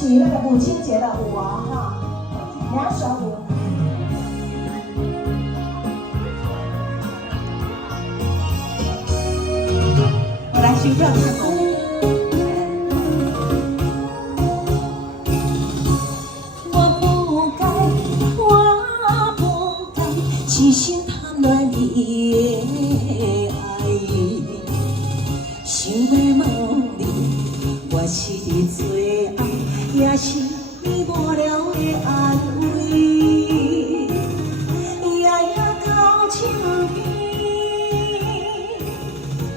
起那个母亲节的舞啊哈，两首舞。我来学跳唱歌。我不该痴心贪恋你的爱，想要问你，我是你最爱，也是你无聊的安慰，夜夜到手边，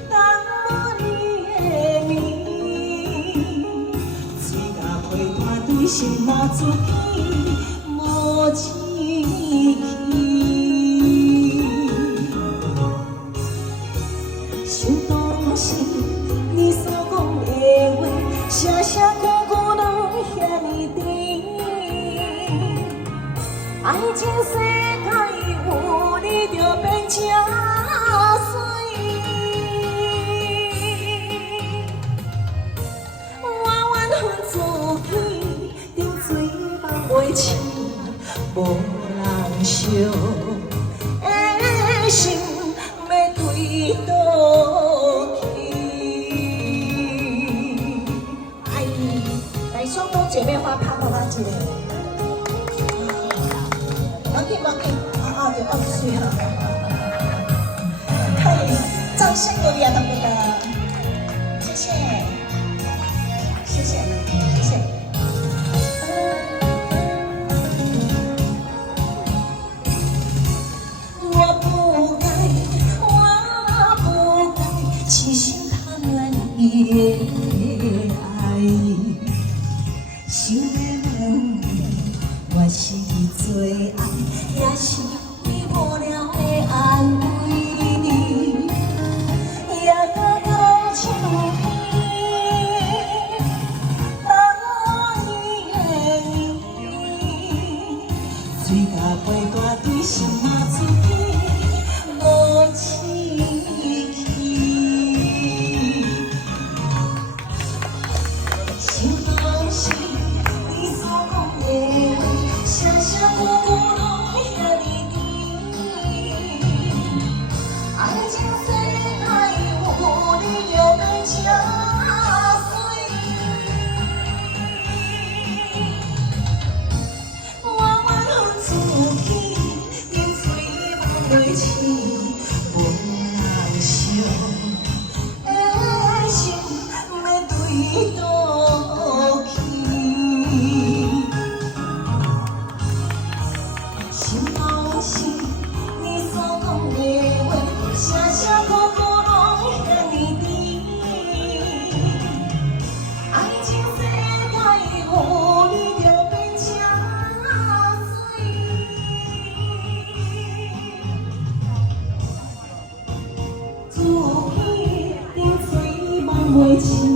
等我你的面，嘴甲陪伴对心嘛自己无志气。想当时你所讲的话，声声句句拢遐尼甜。爱情世界有你就变真水。我缘分自己，顶水梦袂醒，无人惜的心要对倒去。来，双方姐妹花拍到咱一个。忘记，就忘水了。嘿，掌声有力啊，同学们！谢谢，谢谢，谢谢。我不该痴心贪恋你的爱，想要问你，我是你最爱，也是你无聊的安慰，夜到到手边，等我你的面，嘴甲陪伴对心嘛自己无志气。想当时你所讲的话，声声句句拢遐尼甜。爱情世界有你就变真水。我缘分自己，顶水梦袂醒，无人惜的心要对倒去。想当时你所讲的话，声声句句拢遐尼甜。爱情世界有你就变真水。自己顶水梦袂醒。